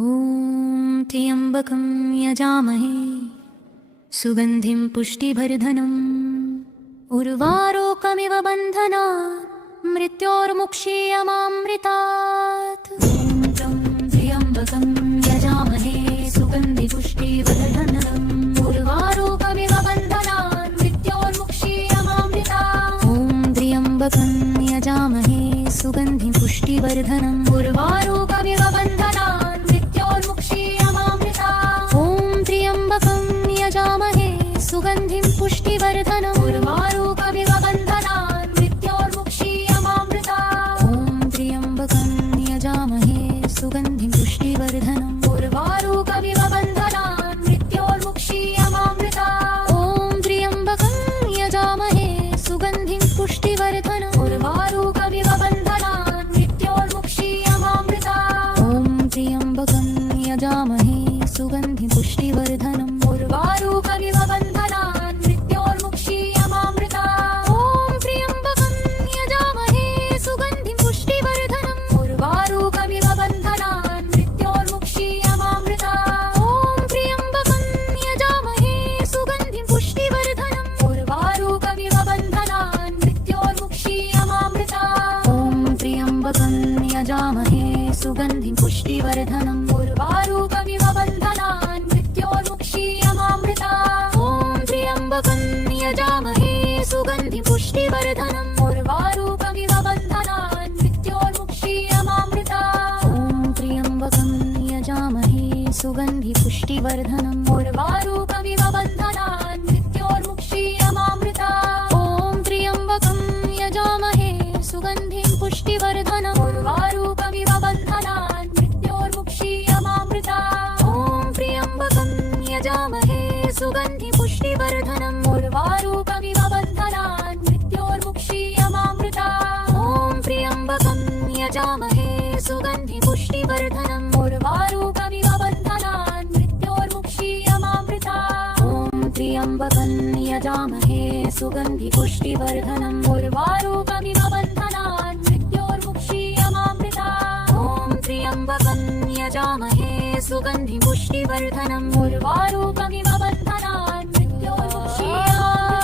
ॐ त्र्यम्बकं यजामहे सुगन्धिं पुष्टिवर्धनम् उर्वारुकमिव बन्धनात् मृत्योर्मुक्षीयमामृतात्। ॐ त्र्यम्बकं यजामहे सुगन्धिपुष्टिवर्धनम् उर्वारुकमिव बन्धनात् मृत्योर्मुक्षीयमामृतात्। ॐ त्र्यम्बकं यजामहे सुगन्धिं पुष्टिवर्धनम् उर्वारुकमिव बन्धनात् मृत्योर्मुक्षीयमामृतात्। ॐ त्र्यम्बकं यजामहे सुगन्धिं पुष्टिवर्धनम् उर्वारुकमिव बन्धनात् मृत्योर्मुक्षीयमामृतात्। ॐ त्र्यम्बकं यजामहे सुगन्धिं पुष्टिवर्धनम् उर्वारुकमिव बन्धनात् मृत्योर्मुक्षीयमामृतात्। ॐ त्र्यम्बकं यजामहे सुगन्धिं पुष्टिवर्धनम् उर्वारुकमिव बन्धनात् मृत्योर्मुक्षीयमामृतात्। ॐ त्र्यम्बकं यजामहे सुगन्धिं पुष्टिवर्धनम् उर्वारुकमिव बन्धनात् मृत्योर्मुक्षीयमामृतात्। ॐ त्र्यम्बकं यजामहे सुगन्धिं पुष्टिवर्धनम् उर्वारुकमिव बन्धनात् मृत्योर्मुक्षीयमामृतात्। ॐ त्र्यम्बकं यजामहे सुगन्धिं पुष्टिवर्धनम् उर्वारुकमिव बन्धनात् मृत्योर्मुक्षीयमामृतात्। ॐ त्र्यम्बकं यजामहे सुगन्धिं पुष्टिवर्धनम् उर्वारुकमिव बन्धनात् मृत्योर्मुक्षीयमामृतात्। ॐ त्र्यम्बकं यजामहे सुगन्धिं पुष्टिवर्धनम् उर्वारुकमिव बन्धनात् मृत्योर्मुक्षीयमामृतात्। ॐ त्र्यम्बकं यजामहे सुगन्धिं पुष्टिवर्धनम् उर्वारुकमिव बन्धनात् मृत्योर्मुक्षीयमामृतात्। ॐ त्र्यम्बकं यजामहे सुगन्धिं पुष्टिवर्धनम् उर्वारुकमिव बन्धनात् मृत्योर्मुक्षीयमामृतात्। ॐ त्र्यम्बकं यजामहे सुगन्धिं पुष्टिवर्धनम् उर्वारुकमिव बन्धनात् मृत्योर्मुक्षीयमामृतात्। ॐ त्र्यम्बकं यजामहे सुगन्धिं पुष्टिवर्धनम् उर्वारुकमिव बन्धनात् मृत्योर्मुक्षीयमामृतात्। ॐ त्र्यम्बकं यजामहे सुगन्धिं पुष्टिवर्धनम् उर्वारुकमिव बन्धनात् मृत्योर्मुक्षीयमामृतात्। ॐ त्र्यम्बकं यजामहे सुगन्धिं पुष्टिवर्धनम् उर्वारुकमिव बन्धनात् मृत्योर्मुक्षीयमामृतात्।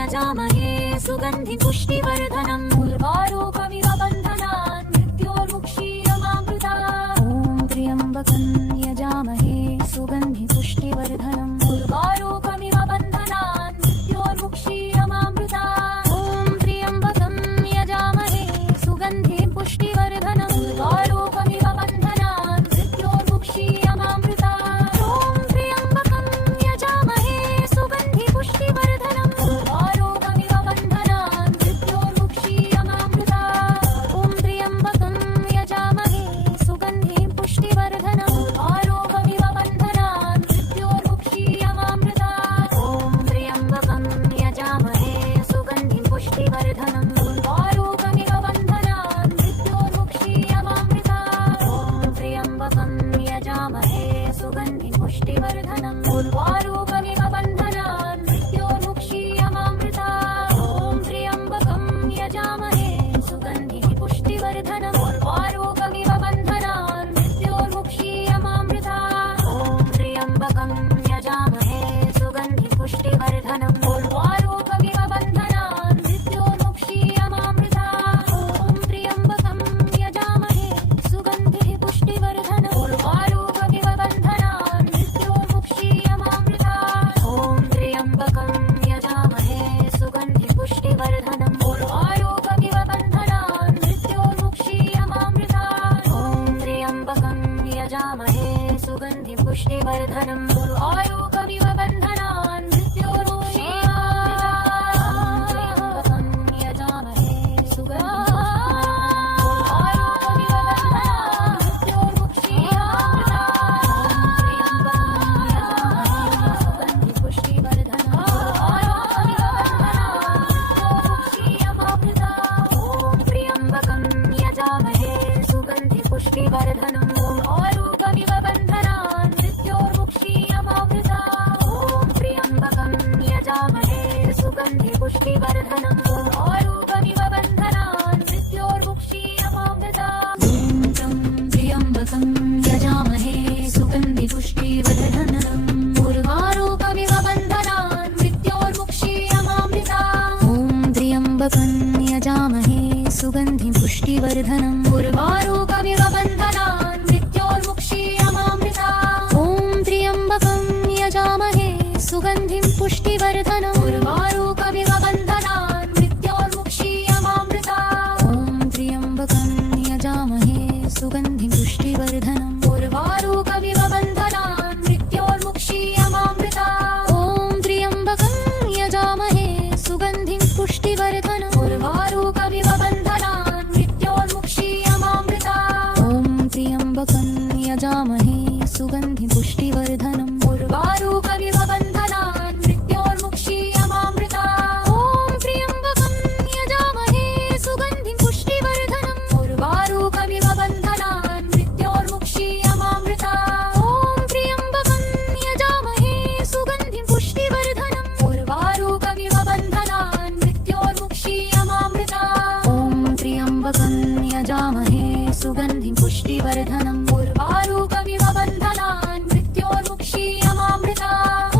यजामहे सुगन्धिं सुगन्धिं पुष्टिवर्धनम् उर्वारुकमिव बन्धनात् मृत्योर्मुक्षीयमामृतात्। ॐ त्र्यम्बकं यजामहे सुगन्धिं पुष्टिवर्धनम् उर्वारुकमिव बन्धनात् मृत्योर्मुक्षीयमामृतात्। ॐ त्र्यम्बकं यजामहे सुगन्धिं पुष्टिवर्धनम् उर्वारुकमिव बन्धनात् मृत्योर्मुक्षीयमामृतात्। ॐ त्र्यम्बकं यजामहे सुगन्धिं पुष्टिवर्धनम् उर्वारुकमिव बन्धनात् मृत्योर्मुक्षीयमामृतात्। पुष्टिवर्धनम् आरूपमिव बन्धनान् मृत्योर्मुक्षीयमामृता ॐ त्र्यम्बकं यजामहे सुगन्धि पुष्टिवर्धनम् आरूपमिव बन्धनान् मृत्योर्मुक्षीयमामृता त्र्यम्बकं यजामहे सुगन्धि पुष्टिवर्धनम् उर्वारूपमिव बन्धनान् मृत्योर्मुक्षीयमामृता ॐ त्र्यम्बकं यजामहे सुगन्धिं पुष्टिवर्धनम् उर्वारूकमिव बन्धनान् मृत्योर्मुक्षीयमामृता ॐ त्र्यम्बकं यजामहे सुगन्धिं पुष्टिवर्धनम् उर्वारूकमिव बन्धनान् मृत्योर्मुक्षीयमामृता ॐ त्र्यम्बकं यजामहे सुगन्धिं पुष्टिवर्धनम् उर्वारूकमिव बन्धनान् मृत्योर्मुक्षीयमामृता ॐ त्र्यम्बकं यजामहे सुगन्धिं पुष्टिवर्धनम् उर्वारूकमिव बन्धनान् मृत्योर्मुक्षीयमामृता ॐ त्र्यम्बकं यजामहे सुगन्धिं पुष्टिवर्धनम् उर्वारूकमिव बन्धनान् मृत्योर्मुक्षीयमामृता ॐ त्र्यम्बकं यजामहे सुगन्धिं पुष्टिवर्धनम् उर्वारूकमिव बन्धनान् मृत्योर्मुक्षीयमामृता ॐ त्र्यम्बकं यजामहे सुगन्धिं पुष्टिवर्धनम् उर्वारूकमिव बन्धनान् मृत्योर्मुक्षीयमामृता ॐ त्र्यम्बकं यजामहे सुगन्धिं पुष्टिवर्धनम् उर्वारूकमिव बन्धनान् मृत्योर्मुक्षीयमामृता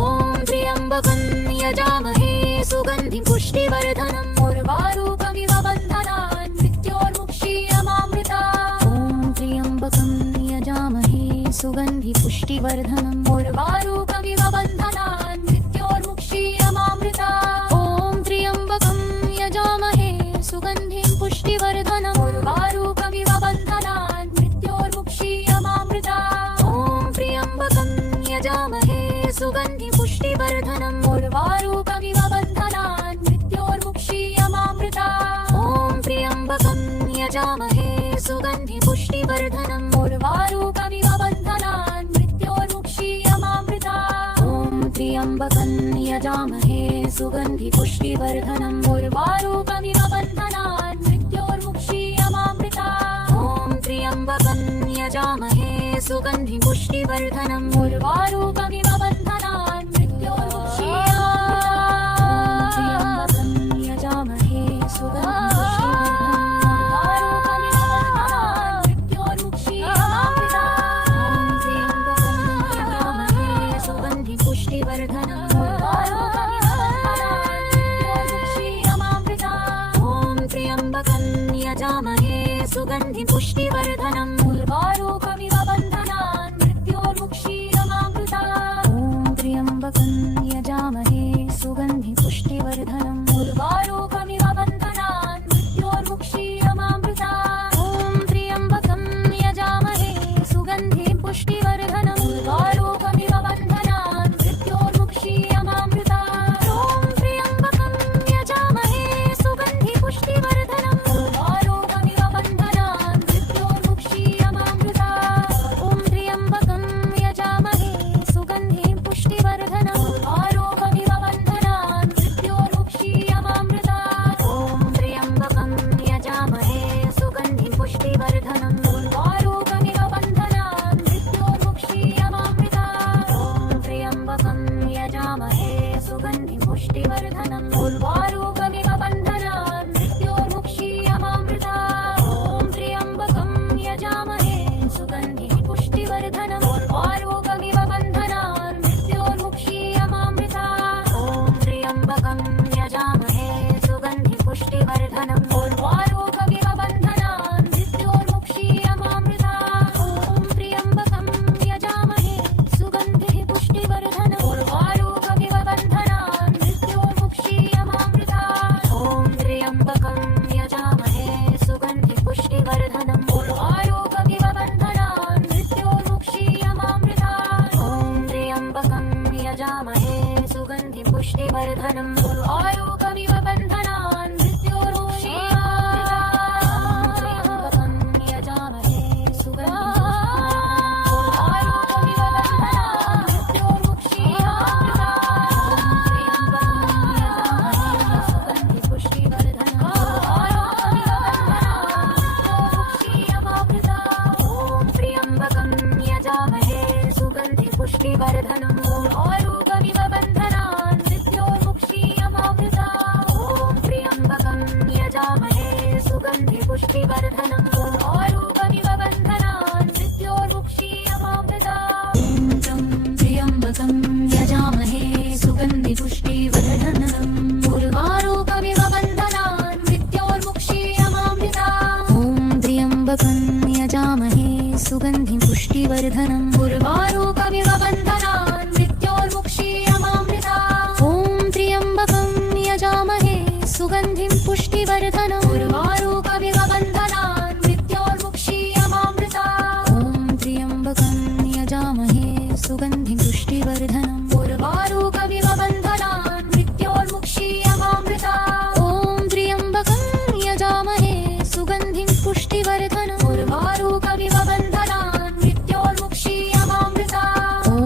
ॐ त्र्यम्बकं यजामहे सुगन्धिं पुष्टिवर्धनम् उर्वारूकमिव बन्धनान् मृत्योर्मुक्षीयमामृता ॐ त्र्यम्बकं यजामहे सुगन्धि पुष्टिवर्धनम् उर्वारूकमिव बन्धनान् मृत्योर्मुक्षीयमामृता ॐ त्र्यम्बकं यजामहे सुगन्धिं पुष्टिवर्धनम् उर्वारूकमिव बन्धनान् मृत्योर्मुक्षीयमामृता ॐ त्र्यम्बकं यजामहे सुगन्धिं पुष्टिवर्धनम् उर्वारूकमिव बन्धनान् मृत्योर्मुक्षीयमामृता ॐ त्र्यम्बकं यजामहे सुगन्धिं पुष्टिवर्धनम् उर्वारूकमिव बन्धनान् मृत्योर्मुक्षीयमामृता ॐ त्र्यम्बकं यजामहे सुगन्धि पुष्टिवर्धनम् उर्वारूकमिव बन्धनान् मृत्योर्मुक्षीयमामृता ॐ त्र्यम्बकं यजामहे सुगन्धि पुष्टिवर्धनम् उर्वारूकमिव बन्धनान् मृत्योर्मुक्षीयमामृता सुगन्धि पुष्टिवर्धनम् उर्वारूकमिव बन्धनान् मृत्योर्मुक्षीयमामृता ॐ त्र्यम्बकं यजामहे सुगन्धि पुष्टिवर्धनम् उर्वारूकमिव बन्धनान् मृत्योर्मुक्षीयमामृता ॐ त्र्यम्बकं यजामहे सुगन्धि पुष्टिवर्धनम् उर्वारूकमिव बन्धनान् मृत्योर्मुक्षीयमामृता ॐ त्र्यम्बकं यजामहे सुगन्धि पुष्टिवर्धनम् उर्वारूकमिव बन्धनान् मृत्योर्मुक्षीयमामृता पुष्टिवर्धनम् आरोग्यमिव बन्धनान् मृत्योर्मुक्षीयमामृता ॐ त्र्यम्बकं यजामहे सुगन्धि पुष्टिवर्धनम् आरोग्यमिव बन्धनान् मृत्योर्मुक्षीयमामृता ॐ त्र्यम्बकं यजामहे सुगन्धि पुष्टिवर्धनम् उर्वारोगमिव बन्धनान् मृत्योर्मुक्षीयमामृता ॐ त्र्यम्बकं यजामहे सुगन्धिं पुष्टिवर्धनम् उर्वारोगमिव बन्धनान् मृत्योर्मुक्षीयमामृता ॐ त्र्यम्बकं यजामहे सुगन्धिं पुष्टिवर्धनम् उर्वारोगमिव बन्धनान् मृत्योर्मुक्षीयमामृता ॐ त्र्यम्बकं यजामहे सुगन्धिं पुष्टिवर्धनम् उर्वारोगमिव बन्धनान् मृत्योर्मुक्षीयमामृता ॐ त्र्यम्बकं यजामहे सुगन्धिं पुष्टिवर्धनम् उर्वारोगमिव बन्धनान् मृत्योर्मुक्षीयमामृता ॐ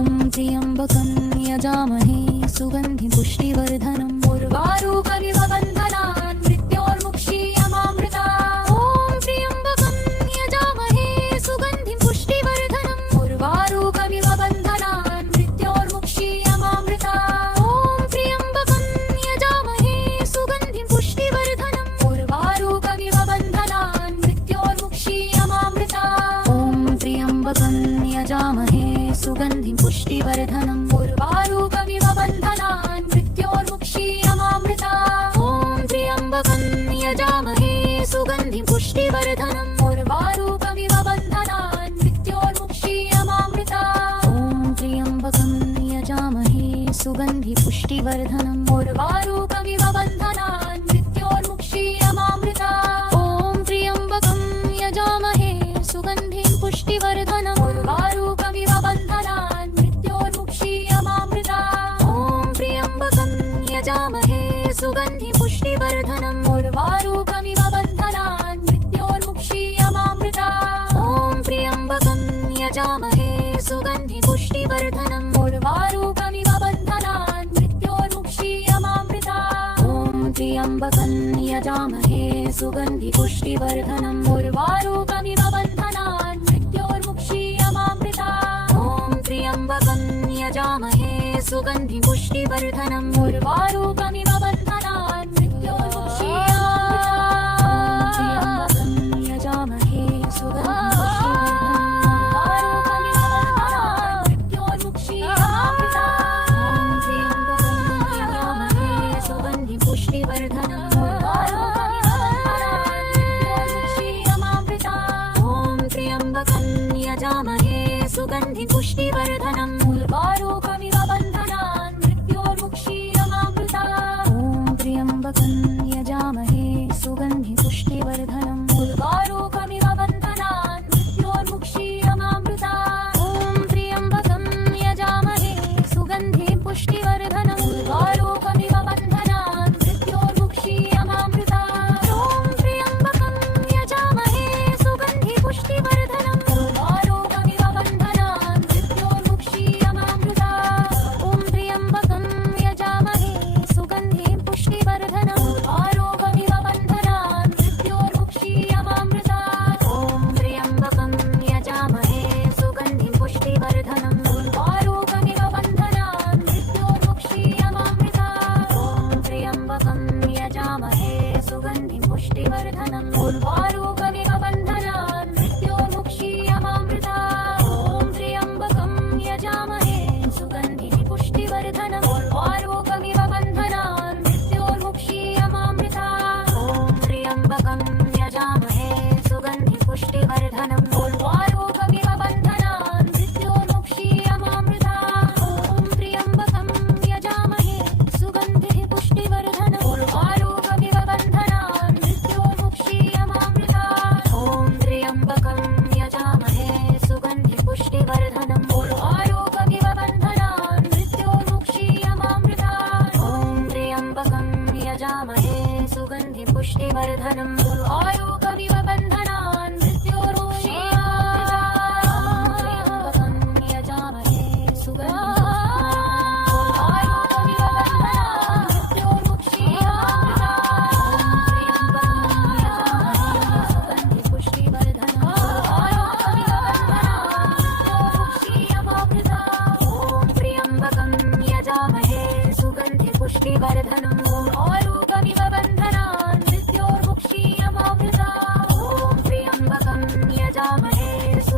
त्र्यम्बकं यजामहे सुगन्धिं पुष्टिवर्धनम् उर्वारोगमिव बन्धनान् मृत्योर्मुक्षीयमामृता ॐ त्र्यम्बकं यजामहे सुगन्धिं पुष्टिवर्धनम् उर्वारोगमिव बन्धनान् मृत्योर्मुक्षीयमामृता ॐ त्र्यम्बकं यजामहे सुगन्धिं पुष्टिवर्धनम् उर्वारोगमिव बन्धनान् मृत्योर्मुक्षीयमामृता ॐ त्र्यम्बकं यजामहे सुगन्धिं पुष्टिवर्धनम् उर्वारोगमिव बन्धनान् मृत्योर्मुक्षीयमामृता ॐ त्र्यम्बकं यजामहे सुगन्धिं पुष्टिवर्धनम् उर्वारोगमिव बन्धनान् मृत्योर्मुक्षीयमामृता ॐ त्र्यम्बकं यजामहे सुगन्धि पुष्टिवर्धनम् उर्वारोगमिव बन्धनान् मृत्योर्मुक्षीयमामृता ॐ त्र्यम्बकं यजामहे सुगन्धिं पुष्टिवर्धनम् उर्वारोगमिव बन्धनान् मृत्योर्मुक्षीयमामृता ॐ त्र्यम्बकं यजामहे सुगन्धि पुष्टिवर्धनम् उर्वारोगमिव बन्धनान् मृत्योर्मुक्षीयमामृता ॐ त्र्यम्बकं यजामहे सुगन्धि पुष्टिवर्धनम् उर्वारोगमिव बन्धनान् मृत्योर्मुक्षीयमामृता ॐ त्र्यम्बकं यजामहे सुगन्धि पुष्टिवर्धनम् उर्वारोगमिव बन्धनान् मृत्योर्मुक्षीयमामृता ॐ त्र्यम्बकं यजामहे सुगन्धि पुष्टिवर्धनम् उर्वारोगमिव बन्धनान् सुगन्धि पुष्टिवर्धनम् उर्वारोगमिव बन्धनान् मृत्योर्मुक्षीयमामृता ॐ त्र्यम्बकं यजामहे सुगन्धि पुष्टिवर्धनम् उर्वारोगमिव बन्धनान् मृत्योर्मुक्षीयमामृता ॐ त्र्यम्बकं यजामहे सुगन्धि पुष्टिवर्धनम् उर्वारोगमिव बन्धनान् मृत्योर्मुक्षीयमामृता ॐ त्र्यम्बकं यजामहे सुगन्धि पुष्टिवर्धनम् उर्वारोगमिव बन्धनान् मृत्योर्मुक्षीयमामृता ॐ त्र्यम्बकं यजामहे सुगन्धिं पुष्टिवर्धनम् उर्वारोगमिव बन्धनान् मृत्योर्मुक्षीयमामृता ॐ त्र्यम्बकं यजामहे सुगन्धिं पुष्टिवर्धनम् उर्वारोगमिव बन्धनान् मृत्योर्मुक्षीयमामृता ॐ त्र्यम्बकं यजामहे सुगन्धिं पुष्टिवर्धनम् उर्वारोगमिव बन्धनान् मृत्योर्मुक्षीयमामृता ॐ त्र्यम्बकं यजामहे सुगन्धि पुष्टिवर्धनम् उर्वारोगमिव बन्धनान् मृत्योर्मुक्षीयमामृता ॐ त्र्यम्बकं यजामहे सुगन्धि पुष्टिवर्धनम् उर्वारोगमिव बन्धनान् मृत्योर्मुक्षीयमामृता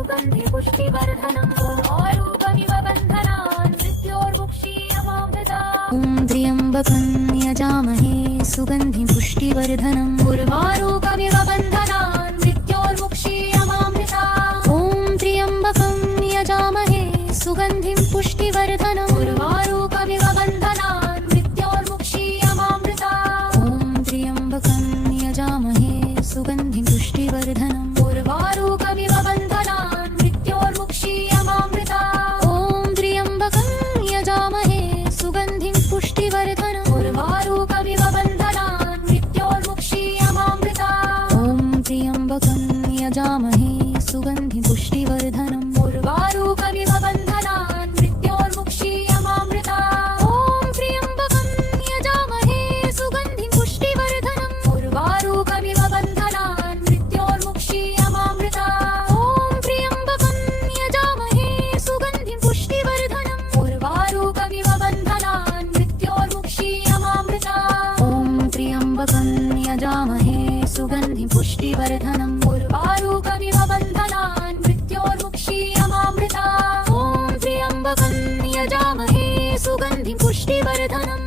सुगन्धिं पुष्टिवर्धनम् उर्वारुकमिव बन्धनान् मृत्योर्मुक्षीयमामृतात् ॐ त्र्यम्बकं यजामहे सुगन्धिं पुष्टिवर्धनम् उर्वारुकमिव बन्धनान् मृत्योर्मुक्षीयमामृतात् ॐ त्र्यम्बकं यजामहे सुगन्धिं पुष्टिवर्धनम् उर्वारुकमिव बन्धनान् मृत्योर्मुक्षीयमामृतात् ॐ त्र्यम्बकं यजामहे सुगन्धिं पुष्टिवर्धनम् उर्वारुकमिव बन्धनान् मृत्योर्मुक्षीयमामृतात् ॐ त्र्यम्बकं यजामहे सुगन्धिं पुष्टिवर्धनम् उर्वारुकमिव बन्धनान् मृत्योर्मुक्षीयमामृतात् ॐ त्र्यम्बकं यजामहे सुगन्धिं पुष्टिवर्धनम् उर्वारुकमिव बन्धनान् मृत्योर्मुक्षीयमामृतात् ॐ त्र्यम्बकं यजामहे सुगन्धिं पुष्टिवर्धनम् उर्वारुकमिव बन्धनान् मृत्योर्मुक्षीयमामृतात् ॐ त्र्यम्बकं यजामहे सुगन्धिं पुष्टिवर्धनम् उर्वारुकमिव बन्धनान् मृत्योर्मुक्षीयमामृतात् ॐ त्र्यम्बकं यजामहे सुगन्धिं पुष्टिवर्धनम् उर्वारुकमिव बन्धनान् मृत्योर्मुक्षीयमामृतात् ॐ त्र्यम्बकं यजामहे सुगन्धिं पुष्टिवर्धनम्